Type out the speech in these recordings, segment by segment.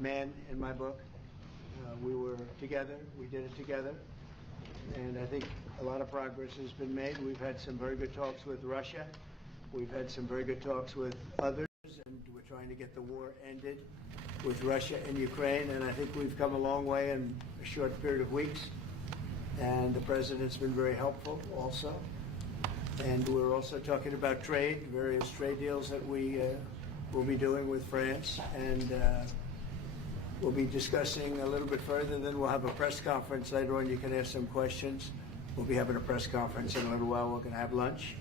man in my book. We were together. We did it together. And I think a lot of progress has been made. We've had some very good talks with Russia. We've had some very good talks with others, and we're trying to get the war ended with Russia and Ukraine. And I think we've come a long way in a short period of weeks. And the president's been very helpful also. And we're also talking about trade, various trade deals that we will be doing with France. And we'll be discussing a little bit further. Then we'll have a press conference later on. You can ask some questions. We'll be having a press conference in a little while. We're going to have lunch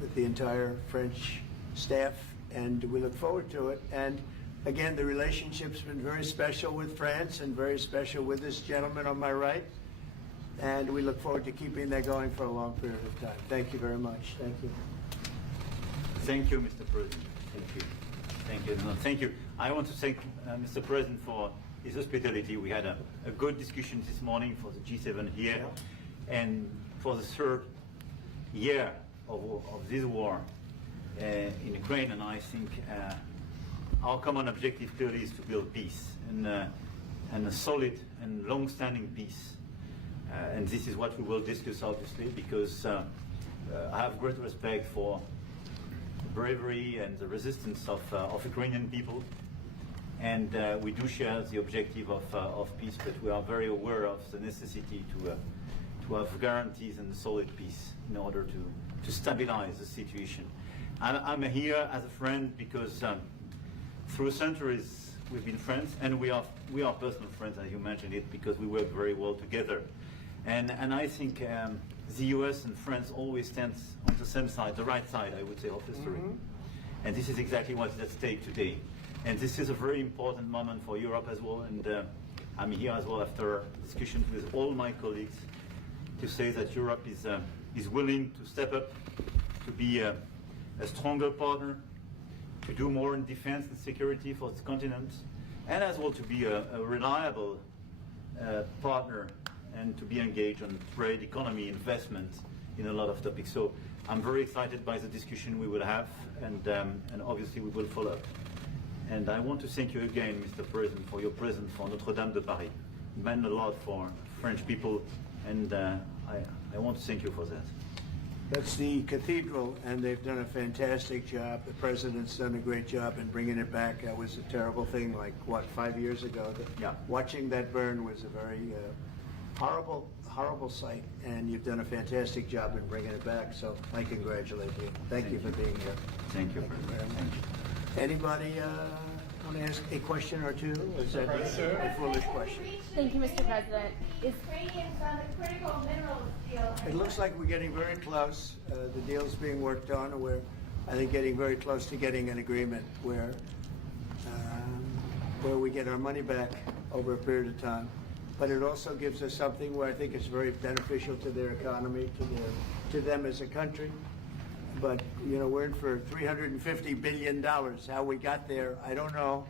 with the entire French staff, and we look forward to it. And again, the relationship's been very special with France and very special with this gentleman on my right. And we look forward to keeping that going for a long period of time. Thank you very much. Thank you. Thank you, Mr. President. Thank you. Thank you. No, thank you. I want to thank Mr. President for his hospitality. We had a good discussion this morning for the G7 here. Yeah. And for the third year of this war in Ukraine. And I think our common objective clearly is to build peace and a solid and long-standing peace. And this is what we will discuss, obviously, because I have great respect for the bravery and the resistance of Ukrainian people. And we do share the objective of peace, but we are very aware of the necessity to have guarantees and solid peace in order to stabilize the situation. I'm here as a friend because through centuries we've been friends, and we are personal friends, as you mentioned it, because we work very well together. And I think the US and France always stand on the same side, the right side, I would say, of history. Mm-hmm. And this is exactly what is at stake today. And this is a very important moment for Europe as well. And I'm here as well after discussions with all my colleagues to say that Europe is willing to step up, to be a stronger partner, to do more in defense and security for this continent, and as well to be a reliable partner and to be engaged on trade, economy, investment in a lot of topics. So I'm very excited by the discussion we will have, and obviously we will follow up. And I want to thank you again, Mr. President, for your presence for Notre-Dame de Paris. It meant a lot for French people, and I want to thank you for that. That's the cathedral, and they've done a fantastic job. The president's done a great job in bringing it back. That was a terrible thing, like, what, 5 years ago? Yeah. Watching that burn was a very horrible sight, and you've done a fantastic job in bringing it back, so I congratulate you. Thank you for being here. Thank you. Very much. Anybody want to ask a question or two? Is that a foolish question? Thank you, Mr. President. Ukrainians on the critical minerals deal. It looks like we're getting very close. The deal's being worked on, and we're, I think, getting very close to getting an agreement where we get our money back over a period of time. But it also gives us something where I think it's very beneficial to their economy, to them as a country. But, you know, we're in for $350 billion. How we got there, I don't know.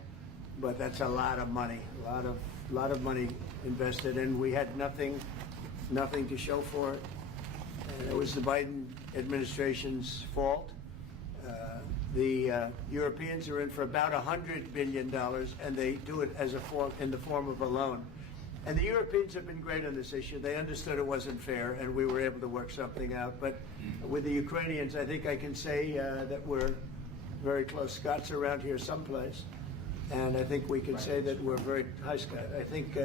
But that's a lot of money, a lot of money invested, and we had nothing to show for it. And it was the Biden administration's fault. The Europeans are in for about $100 billion, and they do it as in the form of a loan. And the Europeans have been great on this issue. They understood it wasn't fair, and we were able to work something out. But with the Ukrainians, I think I can say that we're very close. Scott's around here someplace, and I think we can say that we're very, hi Scott, I think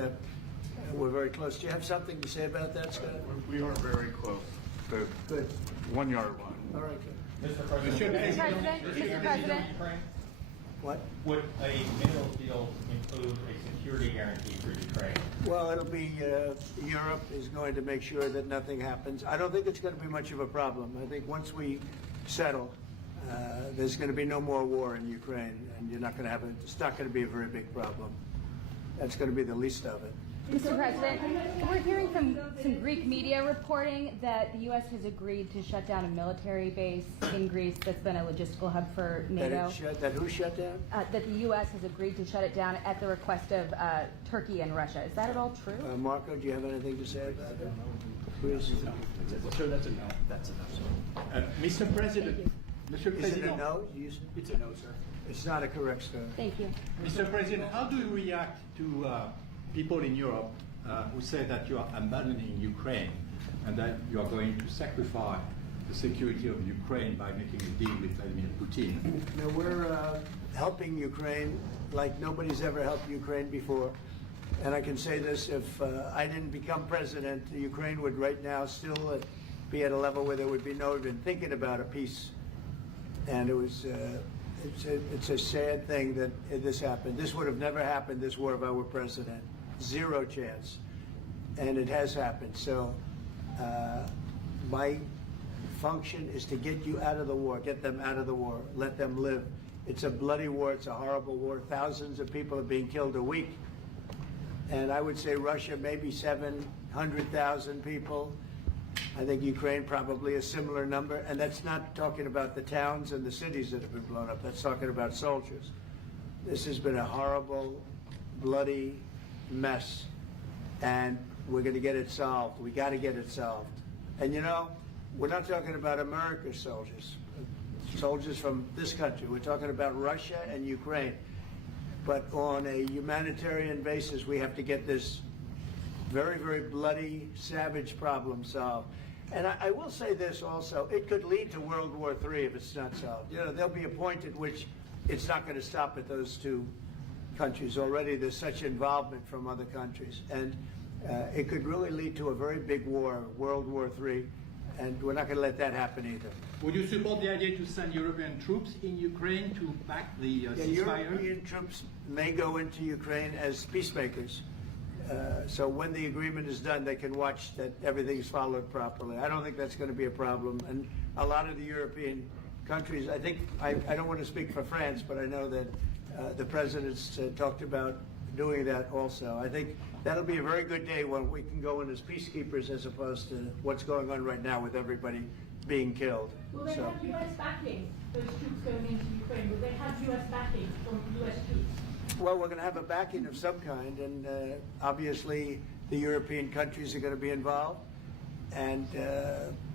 we're very close. Do you have something to say about that, Scott? We are very close. Good. 1 yard line. All right, good. Mr. President, Mr. President. What? would a mineral deal include a security guarantee for Ukraine? Well, it'll be, Europe is going to make sure that nothing happens. I don't think it's going to be much of a problem. I think once we settle, there's going to be no more war in Ukraine, and you're not going to have it's not going to be a very big problem. That's going to be the least of it. Mr. President, we're hearing from some Greek media reporting that the U.S. has agreed to shut down a military base in Greece that's been a logistical hub for NATO. That who shut down? That the U.S. has agreed to shut it down at the request of Turkey and Russia. Is that at all true? Marco, do you have anything to say about that? Please. Sir, that's a no. That's a no, sir. Mr. President. Mr. Is it a President. no? It's a no, sir. It's not a correct story. Thank you. Mr. President, how do you react to people in Europe who say that you are abandoning Ukraine and that you are going to sacrifice the security of Ukraine by making a deal with Vladimir Putin? Now, we're helping Ukraine like nobody's ever helped Ukraine before. And I can say this, if I didn't become president, Ukraine would right now still be at a level where there would be no even thinking about a peace. And it was, it's a sad thing that this happened. This would have never happened, this war, if I were president. Zero chance. And it has happened. So my function is to get you out of the war, get them out of the war, let them live. It's a bloody war, it's a horrible war. Thousands of people are being killed a week. And I would say Russia, maybe 700,000 people. I think Ukraine probably a similar number. And that's not talking about the towns and the cities that have been blown up. That's talking about soldiers. This has been a horrible, bloody mess. And we're going to get it solved. We got to get it solved. And you know, we're not talking about America's soldiers, soldiers from this country. We're talking about Russia and Ukraine. But on a humanitarian basis, we have to get this very, very bloody, savage problem solved. And I will say this also, it could lead to World War III if it's not solved. You know, there'll be a point at which it's not going to stop at those two countries. Already there's such involvement from other countries. And it could really lead to a very big war, World War III. And we're not going to let that happen either. Would you support the idea to send European troops in Ukraine to back the ceasefire? European troops may go into Ukraine as peacemakers. So when the agreement is done, they can watch that everything's followed properly. I don't think that's going to be a problem. And a lot of the European countries, I think, I don't want to speak for France, but I know that the president's talked about doing that also. I think that'll be a very good day when we can go in as peacekeepers as opposed to what's going on right now with everybody being killed. Will they have U.S. backing, those troops going into Ukraine? Will they have U.S. backing from U.S. troops? Well, we're going to have a backing of some kind, and obviously the European countries are going to be involved. And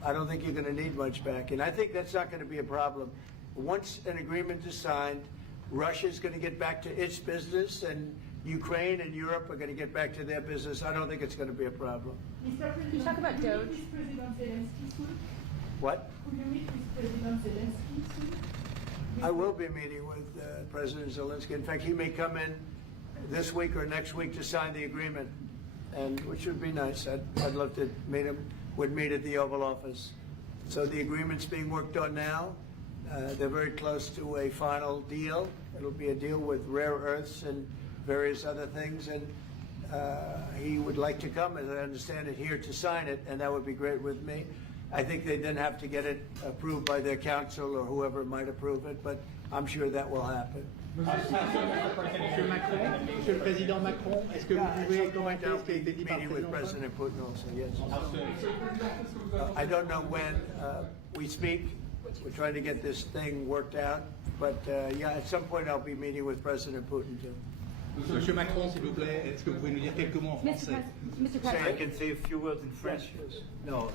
I don't think you're going to need much backing. I think that's not going to be a problem. Once an agreement is signed, Russia's going to get back to its business, and Ukraine and Europe are going to get back to their business. I don't think it's going to be a problem. Mr. President, Can you talk about will you DOGE? meet with President Zelensky soon? What? Will you meet with President Zelensky soon? I will be meeting with President Zelensky. In fact, he may come in this week or next week to sign the agreement, and which would be nice. I'd love to meet him. Would meet at the Oval Office. So the agreement's being worked on now. They're very close to a final deal. It'll be a deal with rare earths and various other things, and he would like to come, as I understand it, here to sign it, and that would be great with me. I think they then have to get it approved by their council or whoever might approve it, but I'm sure that will happen. Monsieur Macron, Monsieur le Président Macron, est-ce que vous pouvez commenter ce qui a été dit par le Meeting with Président President Putin also, yes. I don't know when we speak. We're trying to get this thing worked out, but yeah, at some point I'll be meeting with President Putin too. Monsieur Macron, s'il vous plaît, est-ce que vous pouvez nous dire quelques mots en français? Mr. I President. can say a few words in French. No,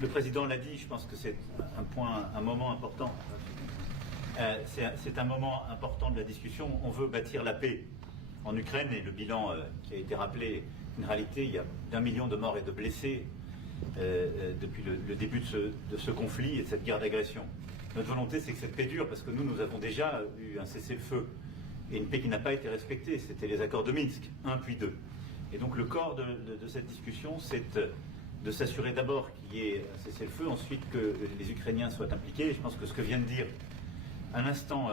le président l'a dit, je pense que c'est un moment important. C'est un moment important de la discussion. On veut bâtir la paix en Ukraine et le bilan qui a été rappelé, une réalité, il y a d'1 million de morts et de blessés depuis le début de ce conflit et de cette guerre d'agression. Notre volonté, c'est que cette paix dure, parce que nous avons déjà eu un cessez-le-feu et une paix qui n'a pas été respectée. C'était les accords de Minsk, 1 puis 2. Et donc le corps de cette discussion, c'est de s'assurer d'abord qu'il y ait un cessez-le-feu, ensuite que les Ukrainiens soient impliqués. Et je pense que ce que vient de dire à l'instant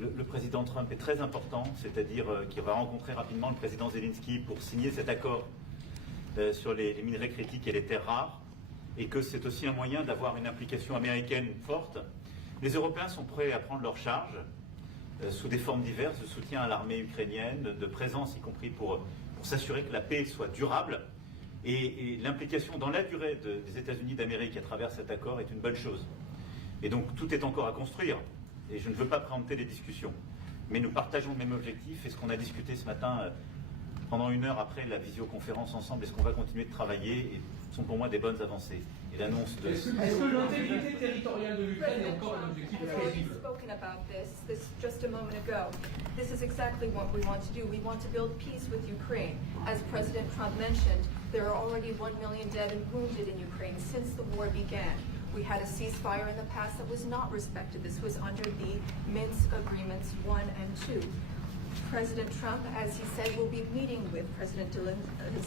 le président Trump est très important, c'est-à-dire qu'il va rencontrer rapidement le président Zelensky pour signer cet accord sur les minerais critiques et les terres rares, et que c'est aussi un moyen d'avoir une implication américaine forte. Les Européens sont prêts à prendre leur charge sous des formes diverses, de soutien à l'armée ukrainienne, de présence y compris pour s'assurer que la paix soit durable. Et l'implication dans la durée des États-Unis d'Amérique à travers cet accord est une bonne chose. Et donc tout est encore à construire, et je ne veux pas préempter les discussions. Mais nous partageons le même objectif, et ce qu'on a discuté ce matin pendant 1 heure après la visioconférence ensemble. Est-ce qu'on va continuer de travailler? Et ce sont pour moi des bonnes avancées. Et l'annonce de... Est-ce que l'intégrité territoriale de l'Ukraine est encore un objectif We've already crédible? spoken about this just a moment ago. This is exactly what we want to do. We want to build peace with Ukraine. As President Trump mentioned, there are already 1 million dead and wounded in Ukraine since the war began. We had a ceasefire in the past that was not respected. This was under the Minsk Agreements 1 and 2. President Trump, as he said, will be meeting with President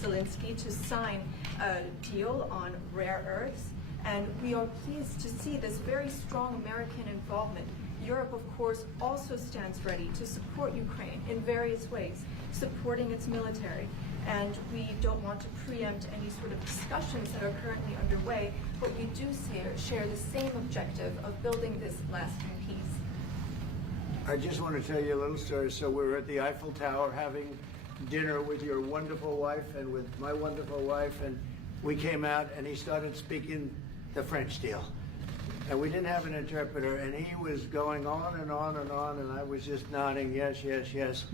Zelensky to sign a deal on rare earths. And we are pleased to see this very strong American involvement. Europe, of course, also stands ready to support Ukraine in various ways, supporting its military. And we don't want to preempt any sort of discussions that are currently underway, but we do share the same objective of building this lasting peace. I just want to tell you a little story. So we were at the Eiffel Tower having dinner with your wonderful wife and with my wonderful wife, and we came out and he started speaking the French deal. And we didn't have an interpreter, and he was going on and on and on, and I was just nodding, yes, yes, yes.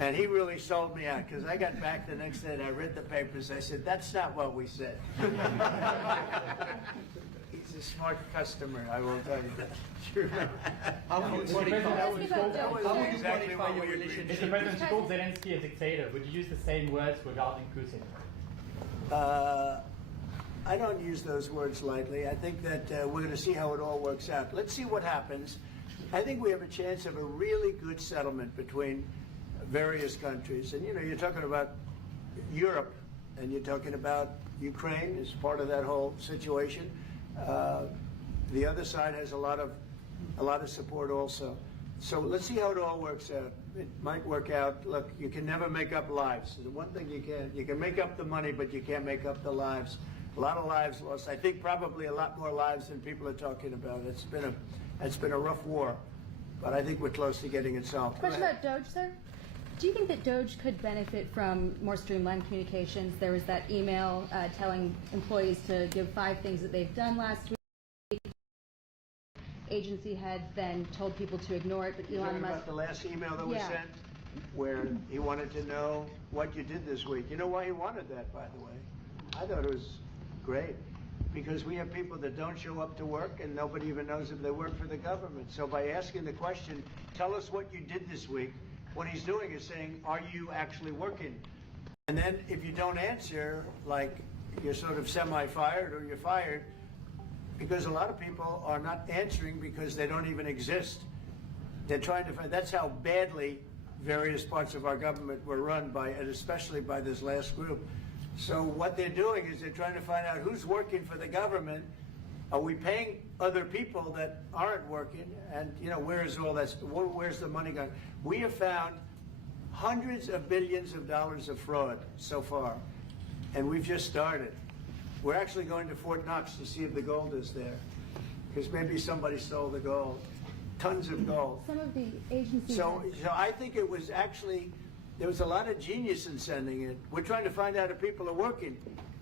And he really sold me out, because I got back the next day and I read the papers. I said, that's not what we said. He's a smart customer, I will tell you that. Sure. How would you President, modify exactly what your we agreed. relationship? Mr. President, you called Zelensky a dictator. Would you use the same words regarding Putin? I don't use those words lightly. I think that we're going to see how it all works out. Let's see what happens. I think we have a chance of a really good settlement between various countries. And, you know, you're talking about Europe, and you're talking about Ukraine as part of that whole situation. The other side has a lot of support also. So let's see how it all works out. It might work out. Look, you can never make up lives. The one thing you can make up the money, but you can't make up the lives. A lot of lives lost. I think probably a lot more lives than people are talking about. It's been a rough war, but I think we're close to getting it solved. Question about Doge, sir. Do you think that Doge could benefit from more streamlined communications? There was that email telling employees to give 5 things that they've done last week. Agency heads then told people to ignore it, but You're Elon talking Musk... about the last email that was Yeah. sent, where he wanted to know what you did this week. You know why he wanted that, by the way? I thought it was great, because we have people that don't show up to work and nobody even knows if they work for the government. So by asking the question, tell us what you did this week, what he's doing is saying, are you actually working? And then if you don't answer, like you're sort of semi-fired or you're fired, because a lot of people are not answering because they don't even exist. They're trying to find, that's how badly various parts of our government were run by, and especially by this last group. So what they're doing is they're trying to find out who's working for the government. Are we paying other people that aren't working? And, you know, where's the money going? We have found hundreds of billions of dollars of fraud so far, and we've just started. We're actually going to Fort Knox to see if the gold is there, because maybe somebody stole the gold. Tons of gold. Some of the agencies... So I think it was actually, there was a lot of genius in sending it. We're trying to find out if people are working.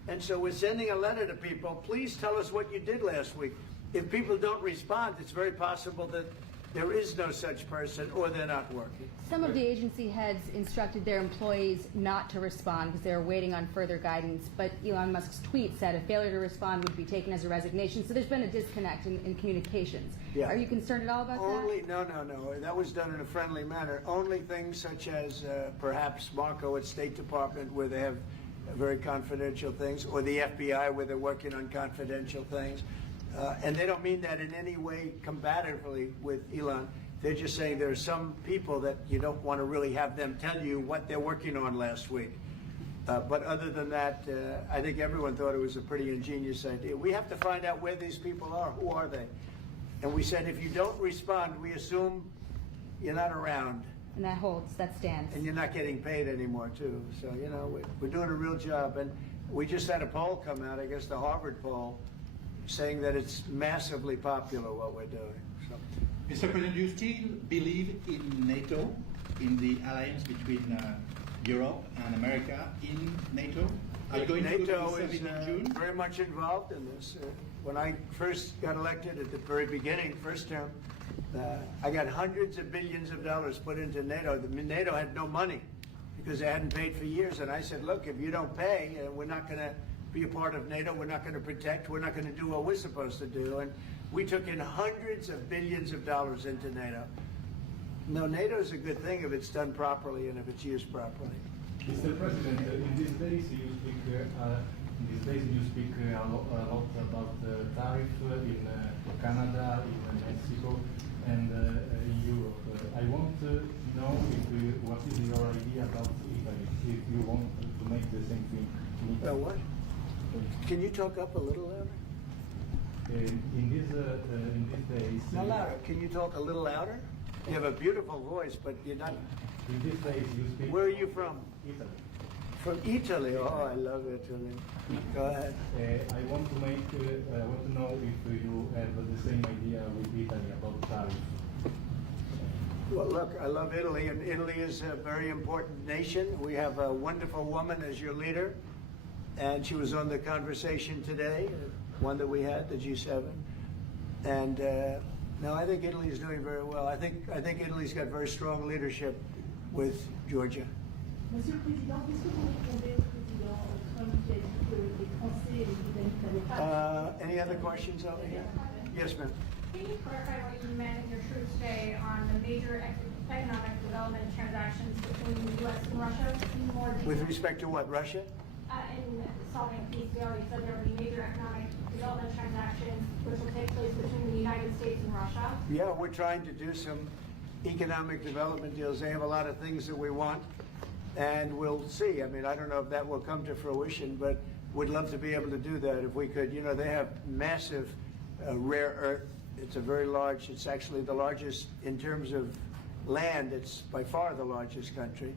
And so we're sending a letter to people, please tell us what you did last week. If people don't respond, it's very possible that there is no such person or they're not working. Some of the agency heads instructed their employees not to respond because they were waiting on further guidance, but Elon Musk's tweet said a failure to respond would be taken as a resignation. So there's been a disconnect in communications. Yeah. Are you concerned at all about that? No. That was done in a friendly manner. Only things such as perhaps Marco at State Department, where they have very confidential things, or the FBI, where they're working on confidential things. And they don't mean that in any way combatively with Elon. They're just saying there are some people that you don't want to really have them tell you what they're working on last week. But other than that, I think everyone thought it was a pretty ingenious idea. We have to find out where these people are. Who are they? And we said, if you don't respond, we assume you're not around. And that holds, that stands. And you're not getting paid anymore, too. So, you know, we're doing a real job. And we just had a poll come out, I guess the Harvard poll, saying that it's massively popular what we're doing. So. Mr. President, do you still believe in NATO, in the alliance between Europe and America in NATO? Are you going to NATO go to the is summit in June? very much involved in this. When I first got elected at the very beginning, first term, I got hundreds of billions of dollars put into NATO. NATO had no money. because they hadn't paid for years. And I said, look, if you don't pay, we're not going to be a part of NATO. We're not going to protect. We're not going to do what we're supposed to do. And we took in hundreds of billions of dollars into NATO. No, NATO is a good thing if it's done properly and if it's used properly. Mr. President, in these days you speak a lot about tariff in Canada, in Mexico, and in Europe. I want to know what is your idea about Italy, if you want to make the same thing. What? Can you talk up a little louder? In these days. No, louder. Can you talk a little louder? You have a beautiful voice, but you're not. In these days you speak. Where are you from? Italy. From Italy. Oh, I love Italy. Go ahead. I want to know if you have the same idea with Italy about tariff. Well, look, I love Italy, and Italy is a very important nation. We have a wonderful woman as your leader, and she was on the conversation today, one that we had, the G7. And no, I think Italy is doing very well. I think Italy's got very strong leadership with Georgia. Monsieur le Président, qu'est-ce que vous répondez au président Trump qui a dit que les Français et les Britanniques n'avaient pas... Any other questions over here? Yes, ma'am. Can you clarify what you meant in your truth today on the major economic development transactions between the U.S. and Russia? In more detail? With respect to what, Russia? In solving a peace deal, you said there will be major economic development transactions which will take place between the United States and Russia. Yeah, we're trying to do some economic development deals. They have a lot of things that we want, and we'll see. I mean, I don't know if that will come to fruition, but we'd love to be able to do that if we could. You know, they have massive rare earth. It's a very large, it's actually the largest in terms of land. It's by far the largest country.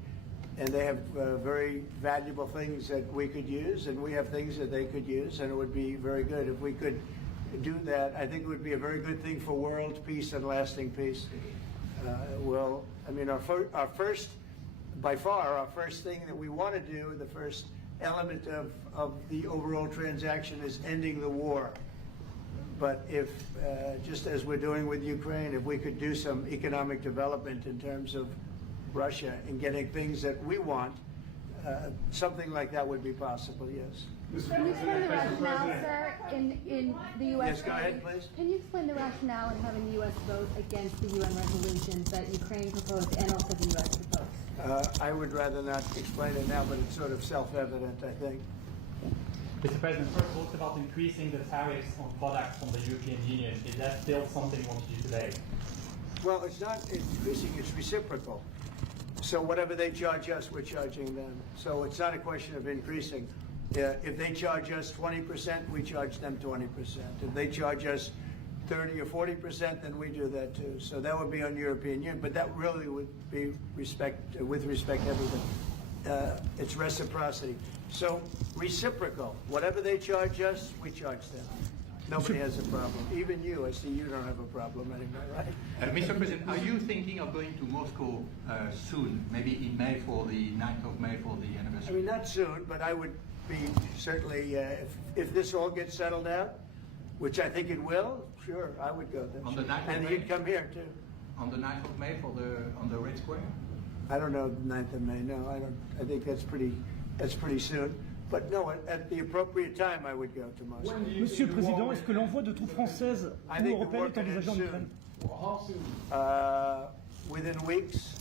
And they have very valuable things that we could use, and we have things that they could use, and it would be very good if we could do that. I think it would be a very good thing for world peace and lasting peace. Well, I mean, our first, by far, our first thing that we want to do, the first element of the overall transaction is ending the war. But if, just as we're doing with Ukraine, if we could do some economic development in terms of Russia and getting things that we want, something like that would be possible, yes. Can you explain the rationale, sir, in the U.S.? Yes, go ahead, please. Can you explain the rationale in having the U.S. vote against the UN resolutions that Ukraine proposed and also the U.S. proposed? I would rather not explain it now, but it's sort of self-evident, I think. Mr. President, first talked about increasing the tariffs on products from the European Union. Is that still something you want to do today? Well, it's not increasing, it's reciprocal. So whatever they charge us, we're charging them. So it's not a question of increasing. If they charge us 20%, we charge them 20%. If they charge us 30 or 40%, then we do that too. So that would be on European Union, but that really would be with respect to everything. It's reciprocity. So reciprocal. Whatever they charge us, we charge them. Nobody has a problem. Even you, I see you don't have a problem anymore, right? Mr. President, are you thinking of going to Moscow soon, maybe in May for the 9th of May for the anniversary? I mean, not soon, but I would be certainly, if this all gets settled out, which I think it will, sure, I would go there. On the 9th of and May? you'd come here too. On the 9th of May on the Red Square? I don't know, 9th of May, no, I don't, I think that's pretty soon. But no, at the appropriate time, I would go to Moscow. Monsieur le Président, est-ce que l'envoi de troupes françaises ou européennes est envisagé en Ukraine? Within weeks.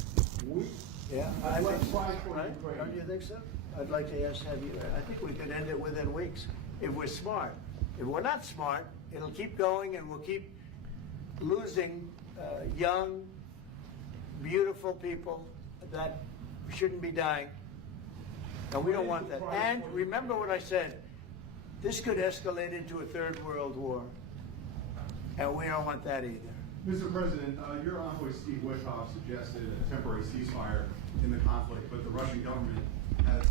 Yeah. I think, right? Don't you think so? I'd like to have you. I think we could end it within weeks if we're smart. If we're not smart, it'll keep going, and we'll keep losing young, beautiful people that shouldn't be dying. And we don't want that. And remember what I said, this could escalate into a third world war. And we don't want that either. Mr. President, your envoy Steve Witkoff suggested a temporary ceasefire in the conflict, but the Russian government has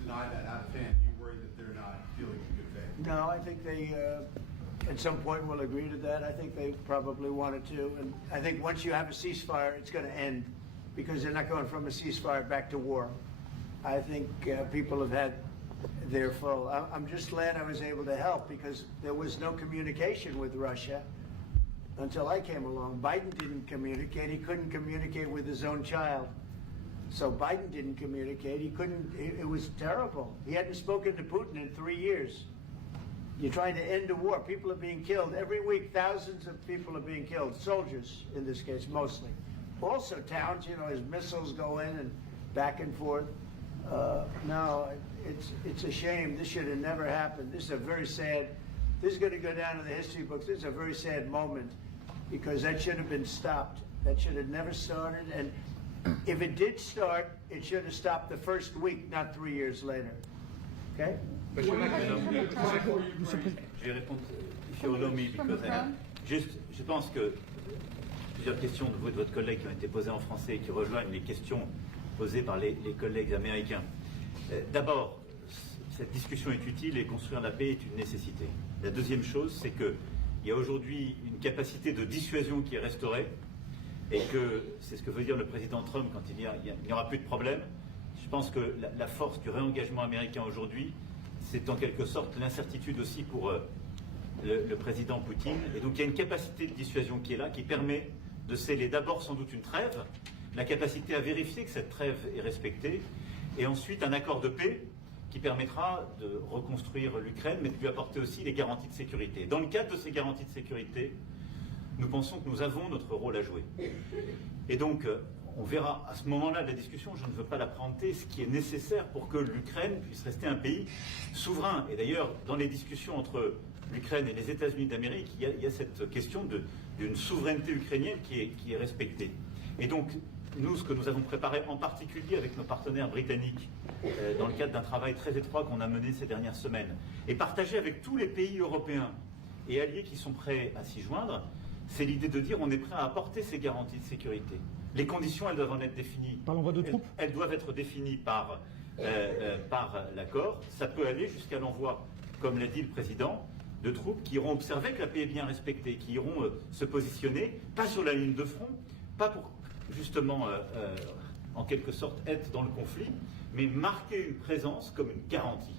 denied that out of hand. Do you worry that they're not dealing in good faith? No, I think they at some point will agree to that. I think they probably wanted to. And I think once you have a ceasefire, it's going to end, because they're not going from a ceasefire back to war. I think people have had their full. I'm just glad I was able to help, because there was no communication with Russia until I came along. Biden didn't communicate. He couldn't communicate with his own child. So Biden didn't communicate. He couldn't. It was terrible. He hadn't spoken to Putin in 3 years. You're trying to end a war. People are being killed every week. Thousands of people are being killed. Soldiers, in this case, mostly. Also towns. You know, as missiles go in and back and forth. No, it's a shame. This should have never happened. This is a very sad. This is going to go down in the history books. This is a very sad moment because that should have been stopped. That should have never started. And if it did start, it should have stopped the first week, not 3 years later. Okay? Je vais répondre, if you allow me, because juste, je pense que plusieurs questions de vous et de votre collègue qui ont été posées en français et qui rejoignent les questions posées par les collègues américains. D'abord, cette discussion est utile et construire la paix est une nécessité. La deuxième chose, c'est qu'il y a aujourd'hui une capacité de dissuasion qui est restaurée et que c'est ce que veut dire le président Trump quand il dit qu'il n'y aura plus de problème. Je pense que la force du réengagement américain aujourd'hui, c'est en quelque sorte l'incertitude aussi pour le président Poutine. Et donc il y a une capacité de dissuasion qui est là, qui permet de sceller d'abord sans doute une trêve, la capacité à vérifier que cette trêve est respectée, et ensuite un accord de paix qui permettra de reconstruire l'Ukraine, mais de lui apporter aussi les garanties de sécurité. Dans le cadre de ces garanties de sécurité, nous pensons que nous avons notre rôle à jouer. Et donc, on verra à ce moment-là de la discussion, je ne veux pas la présenter, ce qui est nécessaire pour que l'Ukraine puisse rester un pays souverain. Et d'ailleurs, dans les discussions entre l'Ukraine et les États-Unis d'Amérique, il y a cette question d'une souveraineté ukrainienne qui est respectée. Et donc, nous, ce que nous avons préparé en particulier avec nos partenaires britanniques, dans le cadre d'un travail très étroit qu'on a mené ces dernières semaines, et partagé avec tous les pays européens et alliés qui sont prêts à s'y joindre, c'est l'idée de dire on est prêt à apporter ces garanties de sécurité. Les conditions, elles doivent en être définies. Par l'envoi de troupes. Elles doivent être définies par l'accord. Ça peut aller jusqu'à l'envoi, comme l'a dit le président, de troupes qui iront observer que la paix est bien respectée, qui iront se positionner, pas sur la ligne de front, pas pour justement, en quelque sorte, être dans le conflit, mais marquer une présence comme une garantie.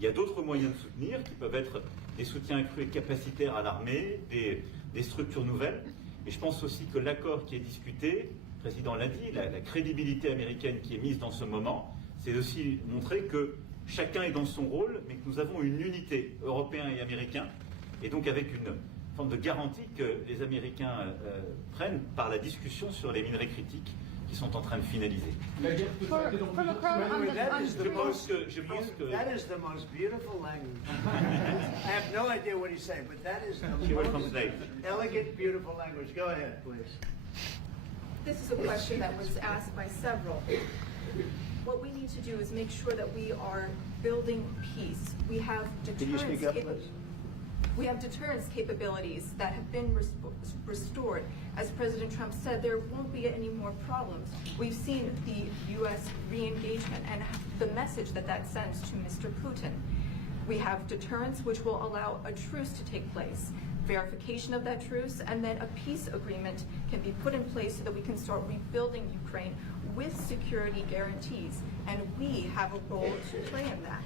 Il y a d'autres moyens de soutenir qui peuvent être des soutiens accrus et capacitaires à l'armée, des structures nouvelles. Et je pense aussi que l'accord qui est discuté, le président l'a dit, la crédibilité américaine qui est mise dans ce moment, c'est aussi montrer que chacun est dans son rôle, mais que nous avons une unité, Européens et Américains, et donc avec une forme de garantie que les Américains prennent par la discussion sur les minerais critiques qui sont en train de finaliser. That is the most beautiful language. I have no idea what he's saying, but that is the most elegant, beautiful language. Go ahead, please. This is a question that was asked by several. What we need to do is make sure that we are building peace. We have deterrence capabilities that have been restored. As President Trump said, there won't be any more problems. We've seen the U.S. re-engagement and the message that that sends to Mr. Putin. We have deterrence, which will allow a truce to take place, verification of that truce, and then a peace agreement can be put in place so that we can start rebuilding Ukraine with security guarantees. And we have a role to play in that.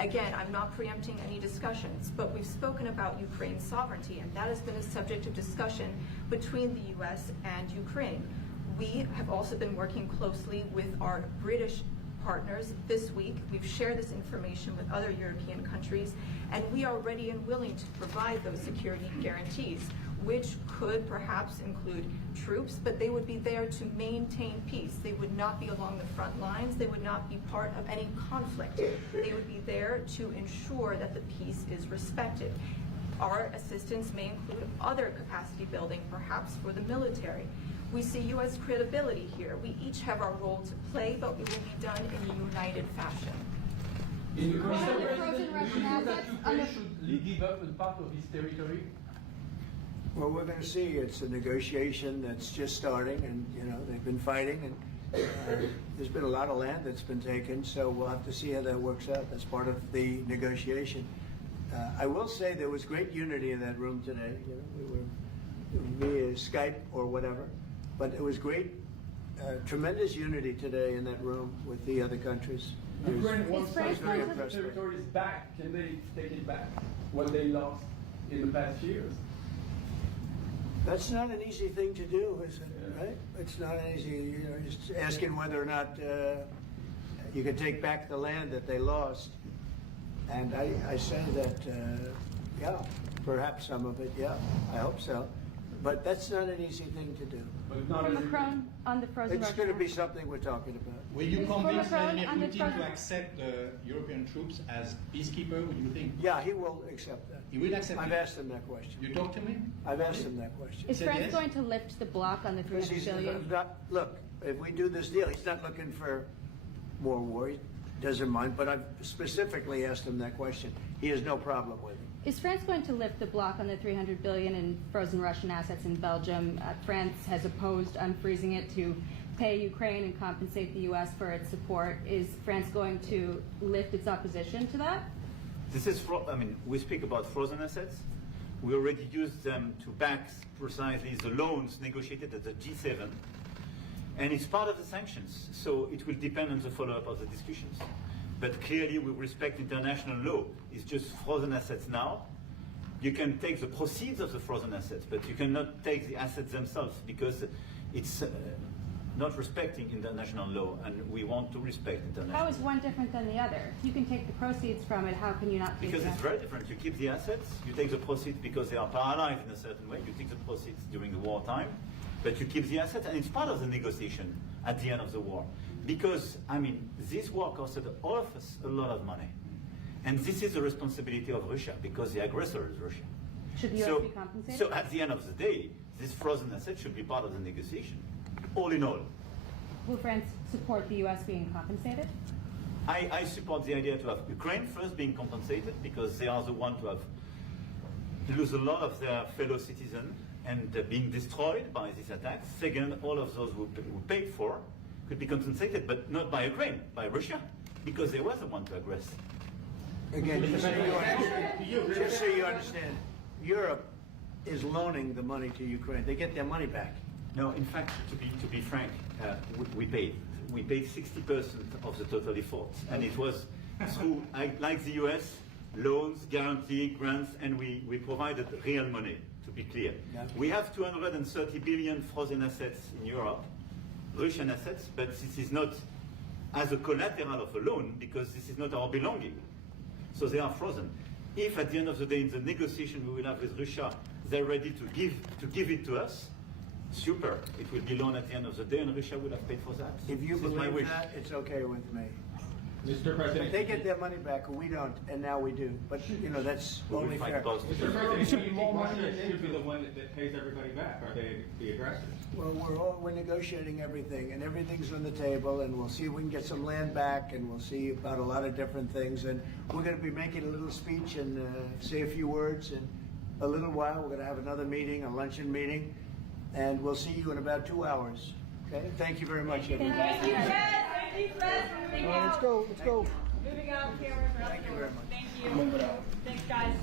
Again, I'm not preempting any discussions, but we've spoken about Ukraine's sovereignty, and that has been a subject of discussion between the U.S. and Ukraine. We have also been working closely with our British partners this week. We've shared this information with other European countries, and we are ready and willing to provide those security guarantees, which could perhaps include troops, but they would be there to maintain peace. They would not be along the front lines. They would not be part of any conflict. They would be there to ensure that the peace is respected. Our assistance may include other capacity building, perhaps for the military. We see U.S. credibility here. We each have our role to play, but it will be done in a united fashion. In the President, do you think that Ukraine should give up a part of its territory? Well, we're going to see. It's a negotiation that's just starting, and they've been fighting, and there's been a lot of land that's been taken. So we'll have to see how that works out. That's part of the negotiation. I will say there was great unity in that room today. We were via Skype or whatever, but it was great, tremendous unity today in that room with the other countries. Ukraine wants some territories back. Can they take it back? What they lost in the past years? That's not an easy thing to do, is it? Right? It's not an easy. You're just asking whether or not you can take back the land that they lost. And I say that, yeah, perhaps some of it, yeah, I hope so. But that's not an easy thing to do. Macron on the frozen It's Russian going to be assets. something we're talking about. Will you Mr. convince Macron, Vladimir on the Putin front- to accept the European troops as peacekeeper, would you think? Yeah, he will accept that. He will accept I've it? asked him that question. You talked to him? I've asked him that question. Is said France yes? going to lift the block on the Because 300 he's billion? not, look, if we do this deal, he's not looking for more war. He doesn't mind, but I've specifically asked him that question. He has no problem with it. Is France going to lift the block on the 300 billion in frozen Russian assets in Belgium? France has opposed unfreezing it to pay Ukraine and compensate the U.S. for its support. Is France going to lift its opposition to that? This is, I mean, we speak about frozen assets. We already used them to back precisely the loans negotiated at the G7. And it's part of the sanctions. So it will depend on the follow-up of the discussions. But clearly we respect international law. It's just frozen assets now. You can take the proceeds of the frozen assets, but you cannot take the assets themselves because it's not respecting international law, and we want to respect international law. How is one different than the other? If you can take the proceeds from it, how can you not take Because the it's assets? very different. You keep the assets, you take the proceeds because they are paralyzed in a certain way. You take the proceeds during the wartime, but you keep the assets, and it's part of the negotiation at the end of the war. Because, I mean, this war costed all of us a lot of money. And this is the responsibility of Russia, because the aggressor is Russia. Should the U.S. be compensated? So at the end of the day, this frozen asset should be part of the negotiation, all in all. Will France support the U.S. being compensated? I support the idea to have Ukraine first being compensated, because they are the ones to have lose a lot of their fellow citizens and being destroyed by these attacks. Second, all of those who paid for could be compensated, but not by Ukraine, by Russia, because they were the one to aggress. Again, just so you understand, Europe is loaning the money to Ukraine. They get their money back. No, in fact, to be frank, we paid. We paid 60% of the total effort, and it was through, like the US, loans, guarantee, grants, and we provided real money, to be clear. Yeah. We have 230 billion frozen assets in Europe, Russian assets, but this is not as a collateral of a loan, because this is not our belonging. So they are frozen. If at the end of the day, in the negotiation we will have with Russia, they're ready to give it to us, super. It will be loan at the end of the day, and Russia will have paid for that. If you This is my believe wish. that, it's okay with me. Mr. President. But they get their money back, we don't, and now we do. But, you know, that's We will only fight fair. both. Mr. President, should be the one that pays everybody back. Are they the aggressors? Well, we're negotiating everything, and everything's on the table, and we'll see if we can get some land back, and we'll see about a lot of different things. And we're going to be making a little speech and say a few words in a little while. We're going to have another meeting, a luncheon meeting, and we'll see you in about 2 hours. Okay? Thank you very much, everyone. Thank you, Fred. Thank you, Fred. Moving out. Let's go, let's go. Moving out, cameras are out Thank the you door. very much. Thank you. Thanks, guys.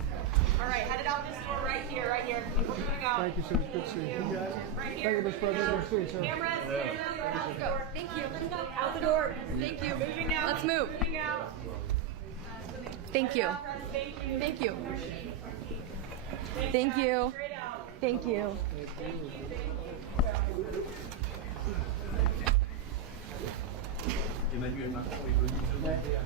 All right, headed out this door right here, right here. We're moving out. Thank you, sir. It's good to see you. You guys? Right Thank here. you, Mr. President. Good to see you, sir. Cameras, out the door. Thank you. Out the door. Thank you. Moving out. Let's move. Moving out. Thank you. Thank you. Thank you. Thanks, Thank you. guys. Straight out. Thank you. Thank you. Emmanuel Macron est venu demander à